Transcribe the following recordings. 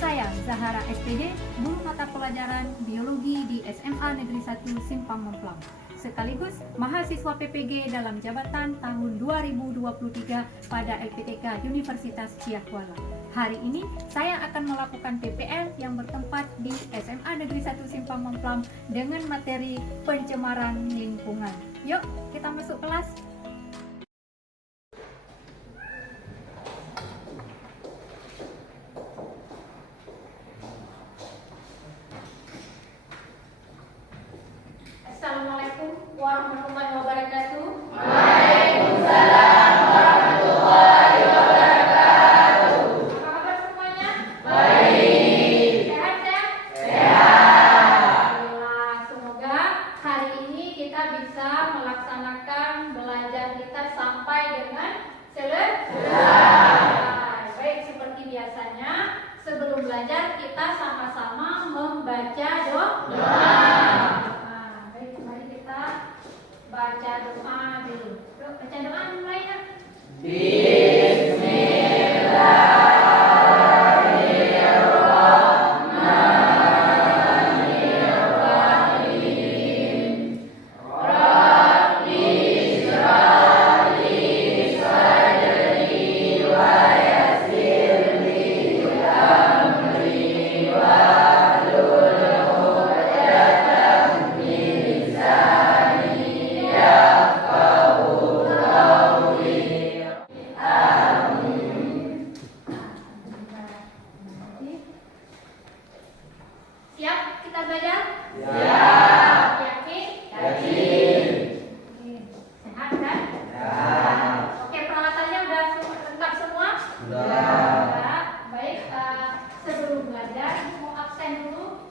Saya Zahara SPD, guru mata pelajaran Biologi di SMA Negeri 1 Simpang Memplang, sekaligus mahasiswa PPG dalam jabatan tahun 2023 pada LPTK Universitas Ciakuala. Hari ini saya akan melakukan PPL yang bertempat di SMA Negeri 1 Simpang Memplang dengan materi pencemaran lingkungan. Yuk, kita masuk kelas. Assalamualaikum warahmatullahi wabarakatuh. Waalaikumsalam warahmatullahi wabarakatuh. Apa kabar semuanya? Baik. Sehat ya? Sehat. Alhamdulillah, semoga hari ini kita bisa melaksanakan belajar kita sampai dengan selesai. Baik, seperti biasanya sebelum belajar kita sama-sama membaca doa. Baca doa dulu. Baca doa mulai ya. Bismillahirrahmanirrahim. Rabbi shrah li sadri wa yassir li amri wahlul 'uqdatam min lisani yafqahu qawli. Amin. Siap kita belajar? Siap. Yakin? Yakin. Oke. Sehat kan? Sehat. Oke, peralatannya udah lengkap semua? Sudah. Ya, baik. Sebelum belajar mau absen dulu.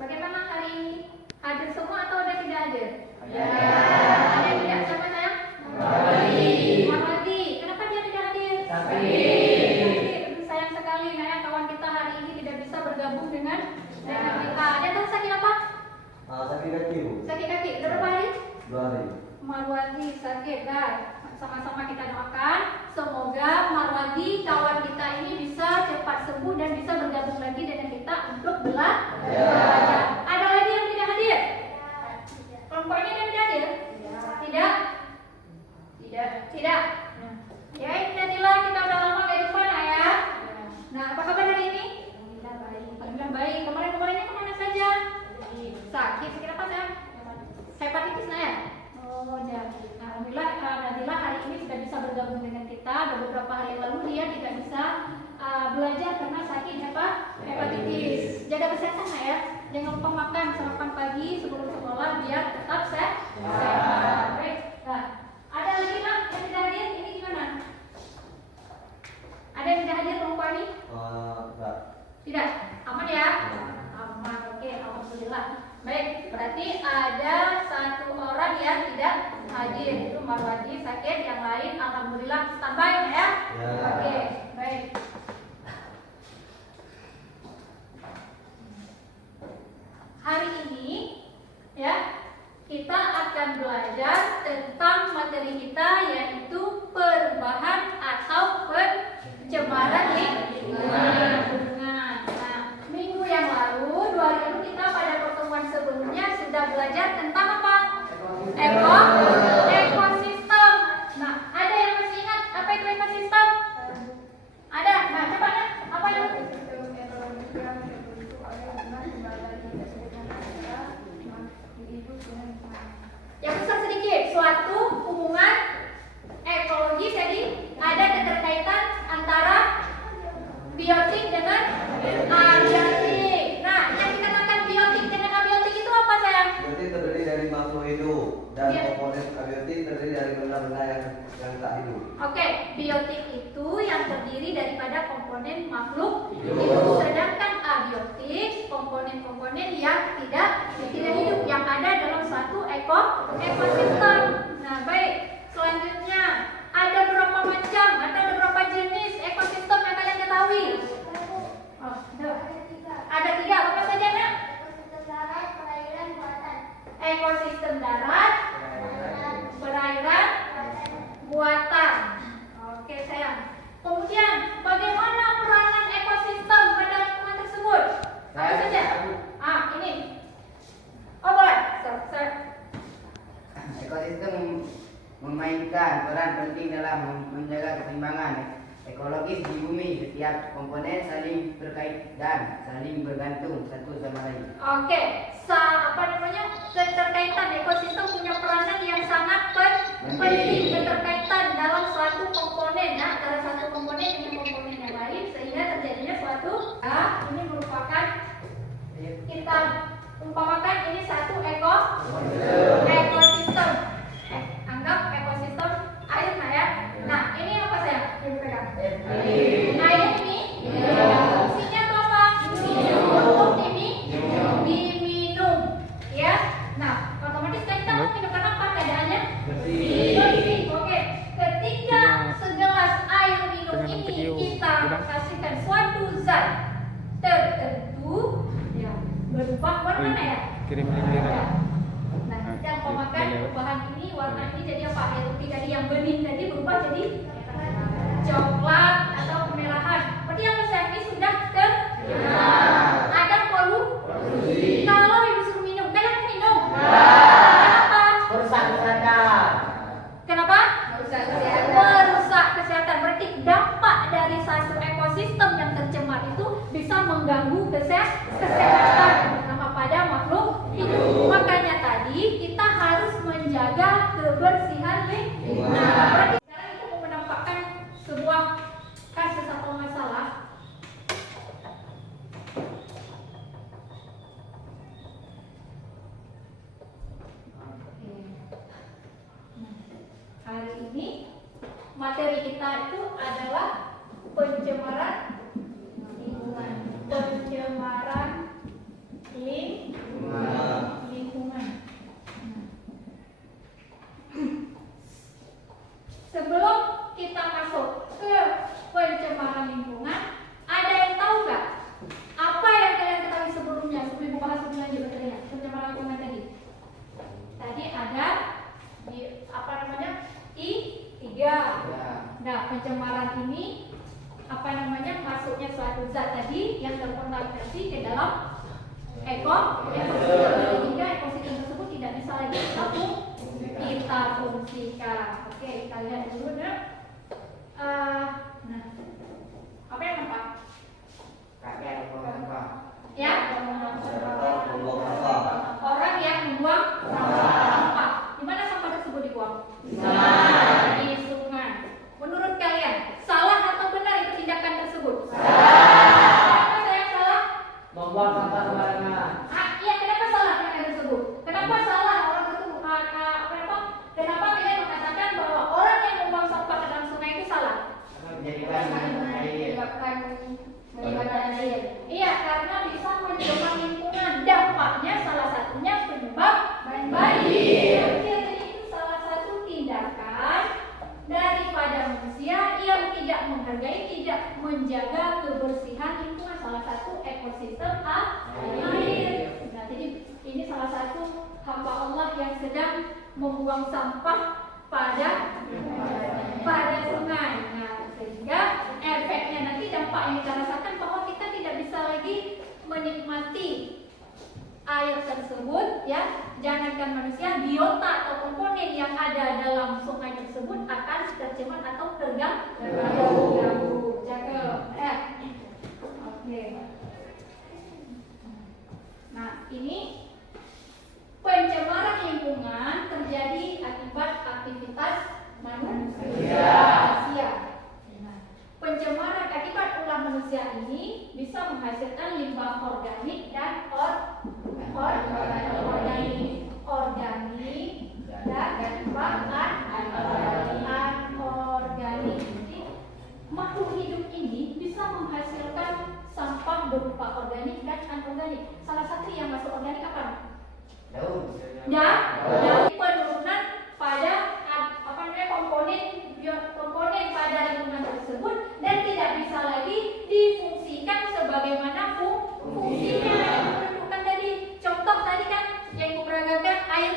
Bagaimana hari ini? Hadir semua atau ada tidak hadir? Ya. Ada yang tidak sama saya? Baik. Marwadi, kenapa dia tidak hadir? Sakit. Aduh, sayang sekali ya kawan kita hari ini tidak bisa bergabung dengan kita. Ada tahu sakit apa? Sakit kaki, Bu. Sakit kaki. Udah berapa hari? 2 hari. Marwadi sakit, guys. Sama-sama kita doakan semoga Marwadi kawan kita ini bisa cepat sembuh dan bisa bergabung lagi dengan kita untuk belajar. Ada lagi yang tidak hadir? Kelompok ini ada yang tidak hadir? Tidak? Tidak. Ya, ini Nadila, kita udah lama gak jumpa ya. Nah, apa kabar hari ini? Alhamdulillah baik. Kemarin-kemarinnya kemana saja? Sakit, sakit apa sayang? Hepatitis ya? Oh, ya. Nah, alhamdulillah Nadila hari ini sudah bisa bergabung dengan kita. Beberapa hari lalu dia tidak bisa belajar karena sakit hepatitis. Jaga kesehatan ya. Jangan lupa makan sarapan pagi sebelum sekolah biar tetap sehat. Baik. Nah, ada lagi nak yang tidak hadir? Ini gimana? Ada yang tidak hadir kelompok ini? Enggak. Tidak? Aman ya? Aman, oke, alhamdulillah. Baik, berarti ada satu orang yang tidak hadir, itu Marwadi sakit, yang lain alhamdulillah standby ya? Ya. Oke, baik. Hari ini ya kita akan belajar tentang materi kita yaitu perubahan atau pencemaran lingkungan. Nah, minggu yang lalu, 2 hari lalu kita pada pertemuan sebelumnya sudah belajar tentang apa? Ekosistem. Nah, ada yang masih ingat apa itu ekosistem? Ada. Nah, coba ya. Apa itu? Yang besar sedikit, suatu hubungan ekologi, jadi ada keterkaitan antara biotik dengan abiotik. Nah, yang dikatakan biotik dengan abiotik itu apa sayang? Biotik terdiri dari makhluk hidup dan Iya. komponen abiotik terdiri dari benda-benda yang tak hidup. Oke, biotik itu yang terdiri daripada komponen makhluk Hidup. hidup, sedangkan abiotik komponen-komponen yang tidak hidup yang ada dalam suatu ekosistem. Nah, baik. Selanjutnya, ada berapa macam atau ada berapa jenis ekosistem yang kalian ketahui? Oh, ada 3. Apa saja, Nak? ekosistem darat, perairan, buatan. Oke sayang. Kemudian bagaimana peranan ekosistem pada lingkungan tersebut? Apa saja? Ini. Oh boleh. Ekosistem memainkan peran penting dalam menjaga keseimbangan ekologis di bumi. Setiap komponen saling berkait dan saling bergantung satu sama lain. Oke, keterkaitan ekosistem punya peranan yang sangat penting, keterkaitan dalam suatu komponen, antara satu komponen dengan komponen yang lain sehingga terjadinya suatu. Ini merupakan, kita umpamakan ini satu ekosistem. Anggap ekosistem air ya. Nah, ini apa sayang? Yang dipegang. Air ini fungsinya itu apa? Untuk diminum. Ya. Nah, otomatis kita mau minum apa keadaannya? Bersih. Oke. Ketika segelas air minum ini kita kasihkan suatu zat tertentu, ya, berubah warna ya. Kirim link dia. Nah, yang pemakan perubahan ini warna ini jadi apa? Air putih tadi yang bening tadi berubah jadi coklat atau kemerahan. Berarti apa sayang? Ini sudah ada polusi. Kalau ibu suruh minum, kenapa minum? Kenapa? Merusak kesehatan. Kenapa? Merusak kesehatan. Berarti dampak dari satu ekosistem yang tercemar itu bisa mengganggu kesehatan terutama pada makhluk hidup. Makanya tadi kita harus menjaga kebersihan lingkungan. Berarti sekarang itu mau menampakkan sebuah kasus atau masalah. Hari ini materi kita itu adalah pencemaran lingkungan. Pencemaran lingkungan. Sebelum kita masuk ke pencemaran lingkungan, ada yang tahu nggak apa yang kalian ketahui sebelumnya? Sebelum bahas lebih lanjut materinya pencemaran lingkungan tadi. Tadi ada I3. Nah, pencemaran ini masuknya suatu zat tadi yang terkontaminasi ke dalam ekosistem sehingga ekosistem tersebut tidak bisa lagi kita fungsikan. Oke, kita lihat dulu nah. Apa yang nampak? Ya, orang yang membuang sampah. Di mana sampah tersebut dibuang? Di sungai. Menurut kalian, salah atau benar itu tindakan tersebut? Kenapa saya salah? Membuang sampah sembarangan. Iya, kenapa salah tindakan tersebut? Kenapa salah orang tersebut? Kenapa kalian mengatakan bahwa orang yang membuang sampah ke dalam sungai itu salah? Menyebabkan air. Iya, karena bisa menyebabkan lingkungan. Dampaknya salah satunya penyebab banjir. Jadi itu salah satu tindakan daripada manusia yang tidak menghargai, tidak menjaga kebersihan lingkungan. Salah satu ekosistem air. Nah, jadi ini salah satu hamba Allah yang sedang membuang sampah pada sungai. Nah, sehingga efeknya nanti dampak yang kita rasakan bahwa kita tidak bisa lagi menikmati air tersebut, ya. Jangankan manusia, biota atau komponen yang ada dalam sungai tersebut akan tercemar atau terganggu. Cakep. Oke. Nah, ini pencemaran lingkungan terjadi akibat aktivitas manusia. Nah, pencemaran akibat ulah manusia ini bisa menghasilkan limbah organik dan organik dan limbah anorganik. Jadi, makhluk hidup ini bisa menghasilkan sampah berupa organik dan anorganik. Salah satu yang masuk organik apa? Daun. Dari penurunan pada komponen pada lingkungan tersebut dan tidak bisa lagi difungsikan sebagaimana fungsinya yang menentukan tadi. Contoh tadi kan yang kuperagakan air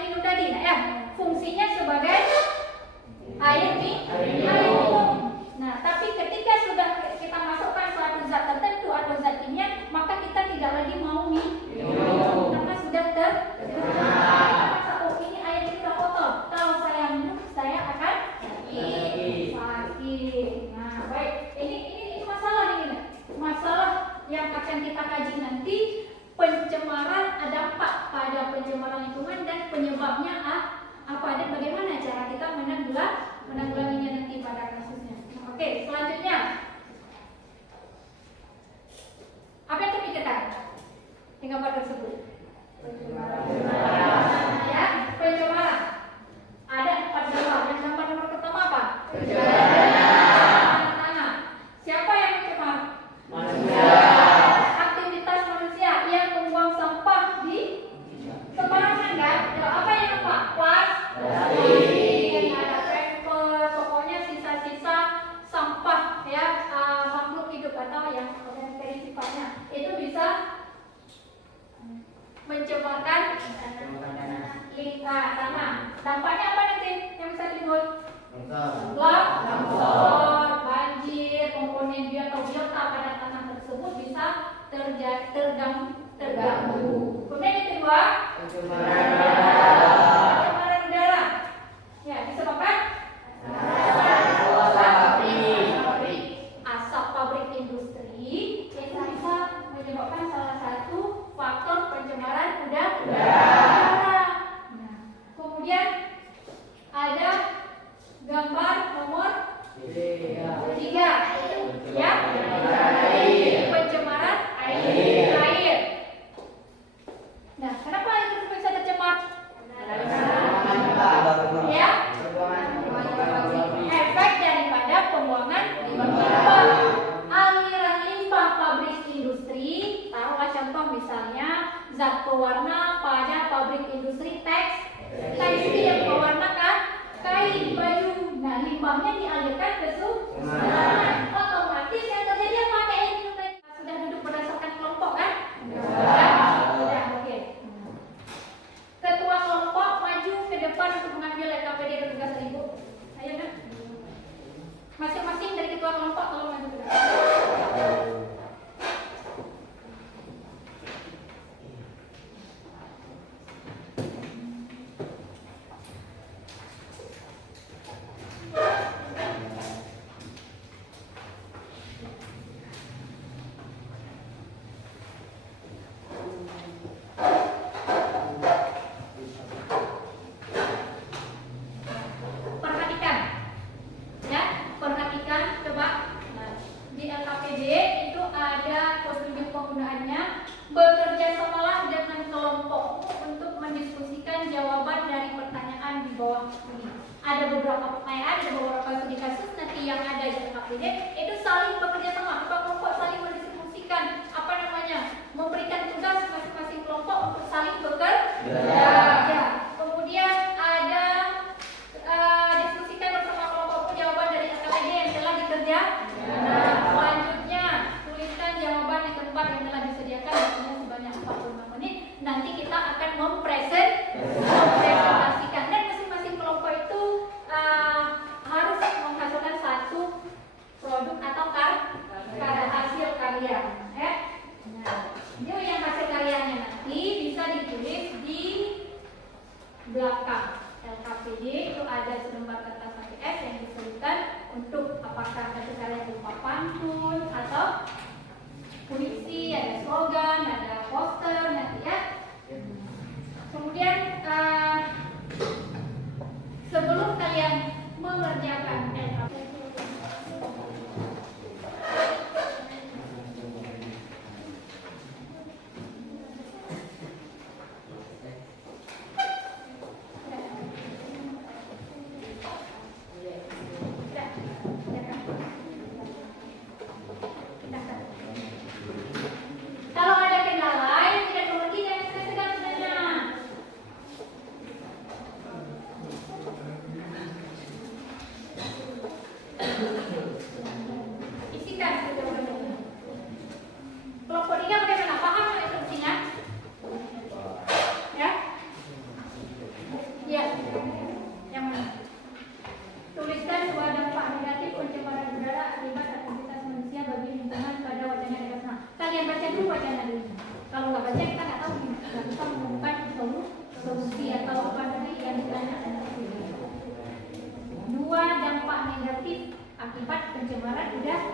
penyebabnya apa dan bagaimana cara kita menanggulanginya nanti pada kasusnya. Oke, selanjutnya apa yang terpikirkan di gambar tersebut? Ya, pencemaran. Ada 4 gambar. Yang gambar nomor pertama apa? Tanah. Siapa yang mencemar? Manusia. Aktivitas manusia yang membuang sampah di sembarangan kan? Apa yang apa? Plastik, ada paper, pokoknya sisa-sisa sampah ya, makhluk hidup atau yang dari sifatnya itu bisa mencemarkan tanah. Dampaknya apa nanti yang bisa timbul? Longsor, banjir, komponen biota pada tanah tersebut bisa terganggu. Kemudian yang kedua, pencemaran udara. Ya, disebabkan asap pabrik industri itu bisa menyebabkan salah satu faktor pencemaran udara. Nah, kemudian ada gambar nomor 3 ya, pencemaran air. Nah, kenapa itu bisa tercemar? Ya, efek daripada pembuangan limbah. Aliran limbah pabrik industri, taruhlah contoh misalnya zat pewarna pada pabrik industri tekstil, pewarna kan kain, baju. Nah, limbahnya dialirkan ke sungai. Otomatis yang terjadi apa? Kayak ini tadi. Sudah duduk berdasarkan kelompok kan? Sudah, oke. Ketua kelompok maju ke depan untuk mengambil LKPD dan tugas ibu. Ayo kan? Masing-masing dari ketua kelompok tolong maju ke depan. Perhatikan coba. Nah, di LKPD itu ada petunjuk penggunaannya. Bekerja samalah dengan kelompok untuk mendiskusikan jawaban dari pertanyaan di bawah ini. Ada beberapa pertanyaan, ada beberapa studi kasus nanti yang ada di LKPD itu saling bekerja sama. Kelompok saling mendiskusikan memberikan tugas masing-masing kelompok untuk saling bekerja. Kemudian ada diskusikan bersama kelompok jawaban dari LKPD yang telah dikerjakan. Selanjutnya tuliskan jawaban yang keempat yang telah disediakan waktunya sebanyak 45 menit. Nanti kita akan mempresentasikan dan masing-masing kelompok itu harus menghasilkan satu produk atau hasil karya. Nah, yang hasil karyanya nanti bisa ditulis di belakang LKPD itu ada selembar kertas APS yang disebutkan untuk apakah hasil karya berupa pantun atau puisi, ada slogan, ada poster nanti ya. Kemudian sebelum kalian mengerjakan LKPD kalau ada kendala yang tidak mengerti jangan segan bertanya. Isikan jawabannya. Kelompok 3 bagaimana? Paham instruksinya? Ya? Ya. Yang mana? Tuliskan dua dampak negatif pencemaran udara akibat aktivitas manusia bagi lingkungan pada wacana di atas. Kalian baca dulu wacana dulu. Kalau nggak baca kita nggak tahu, nggak bisa menemukan solusi atau apa tadi yang ditanyakan. Dua dampak negatif akibat pencemaran udara.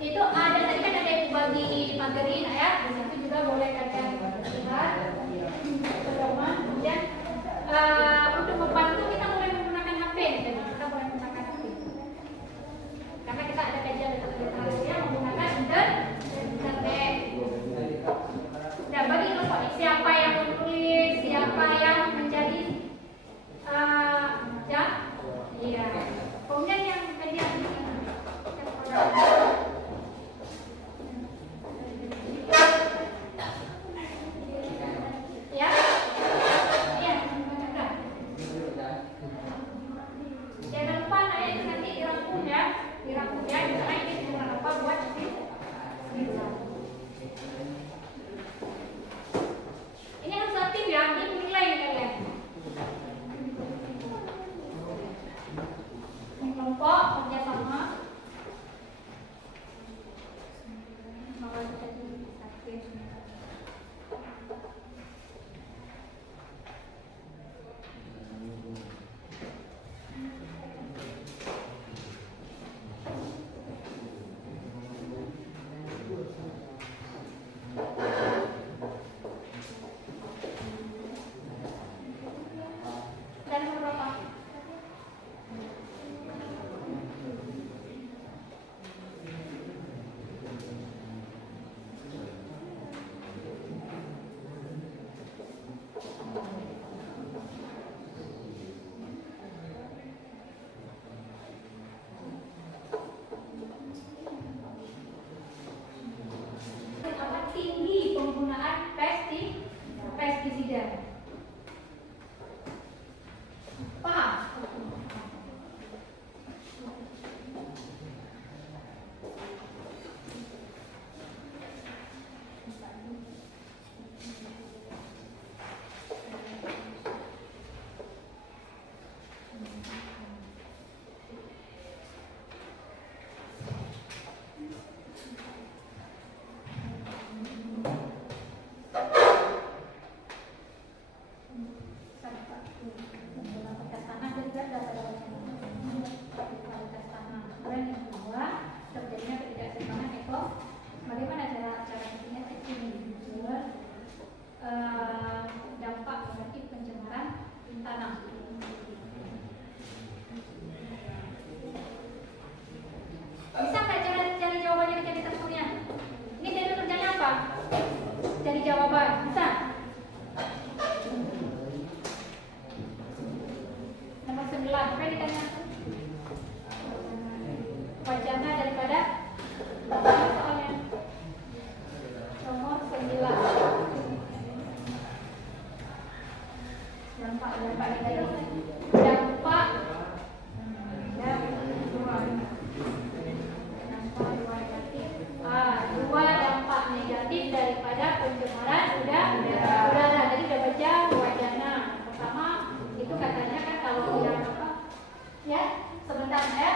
Itu ada tadi kan ada yang bagi materi ya. Di situ juga boleh kalian lihat pedoman. apa yang menjadi jam? Iya. Kemudian yang median ini ya, iya, benar. Jangan lupa itu nanti dirangkum ya, karena ini jangan lupa buat ini harus aktif ya, ini nilai kalian. Ini kelompok kerjasama. Semoga kita aktif. Dan beberapa amat tinggi penggunaan pestisida. Paham? Kualitas tanah dan juga kualitas tanah. Kemudian yang kedua, terjadinya ketidakseimbangan bagaimana cara kerjanya ini? Dampak negatif pencemaran tanah. Bisa nggak cari jawabannya di cari tersunya? Ini dari kerjanya apa? Cari jawaban, bisa? Nomor 9, apa yang ditanya? Wacana daripada soalnya. Nomor 9. Dampak negatif. Dua dampak negatif daripada pencemaran udara. Jadi udah baca wacana. Pertama itu katanya kan kalau yang ya sebentar ya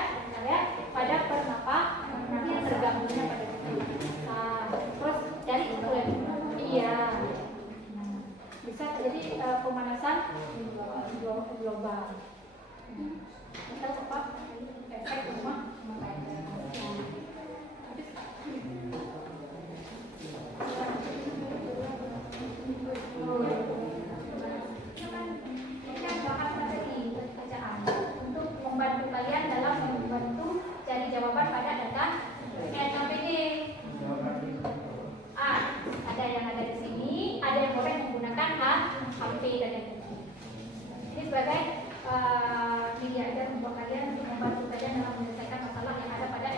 pada pernapasan nanti terganggunya pada terus dari iklim. Iya. Bisa terjadi pemanasan global. Kita cepat efek rumah untuk membantu kalian dalam membantu cari jawaban pada data NKPD. Ada yang ada di sini, ada yang boleh menggunakan HP dan lain-lain. Ini sebagai media ajar untuk kalian untuk membantu kalian dalam menyelesaikan masalah yang ada pada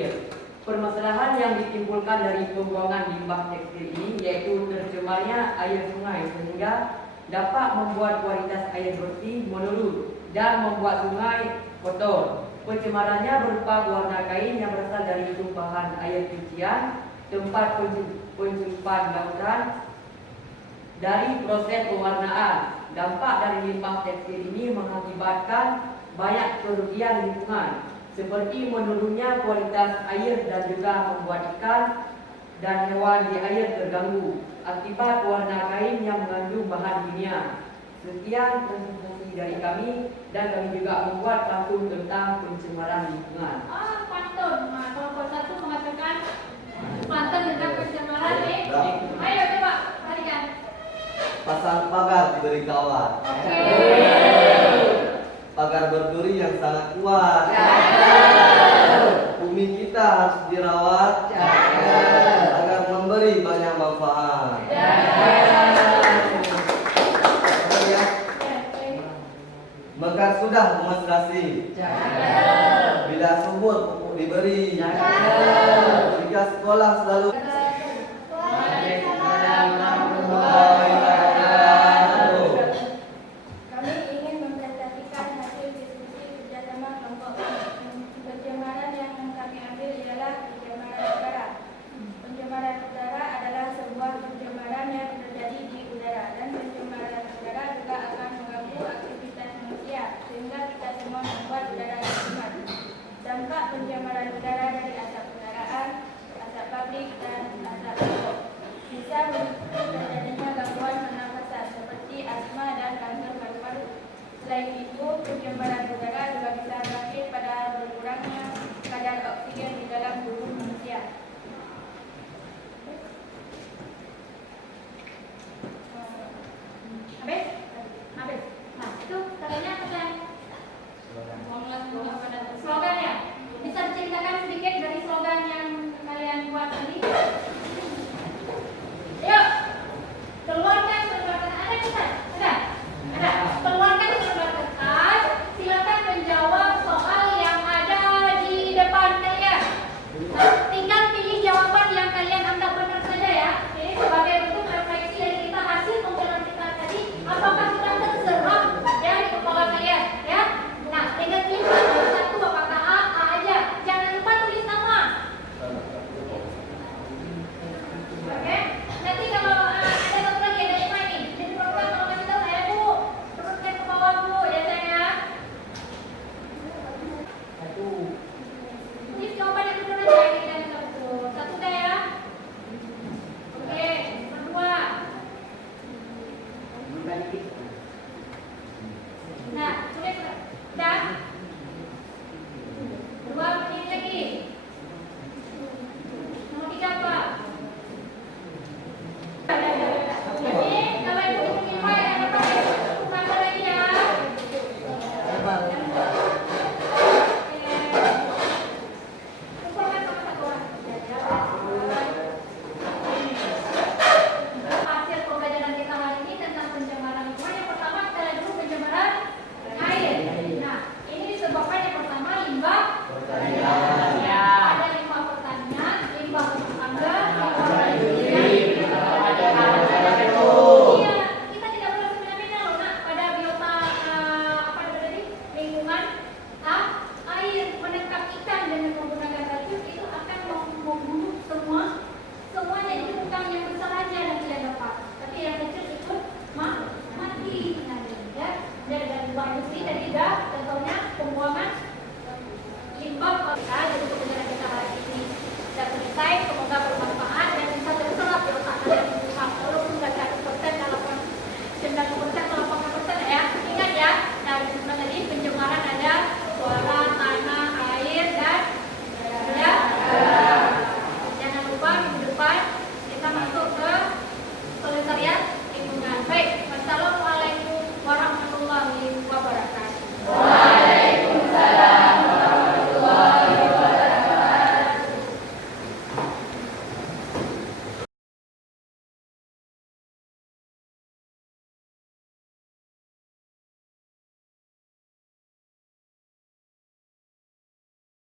berpikir. Permasalahan yang ditimbulkan dari pembuangan limbah tekstil ini yaitu tercemarnya air sungai sehingga dapat membuat kualitas air bersih menurun dan membuat sungai kotor. Pencemarannya berupa warna kain yang berasal dari tumpahan air cucian, tempat penyimpan lautan, dari proses pewarnaan. Dampak dari limbah tekstil ini mengakibatkan banyak kerugian lingkungan, seperti menurunnya kualitas air dan juga membuat ikan dan hewan di air terganggu akibat warna kain yang mengandung bahan kimia. Sekian presentasi dari kami dan kami juga membuat pantun tentang pencemaran lingkungan. Pantun. Nah, kelompok 1 mengatakan pantun tentang pencemaran nih. Ya. Ayo coba balikan. Pasang pagar diberi kawat. Oke. Pagar berduri yang sangat kuat. Bumi kita harus dirawat agar memberi banyak manfaat. Ya. Mekar sudah demonstrasi. Bila subur pupuk diberi. Jika sekolah selalu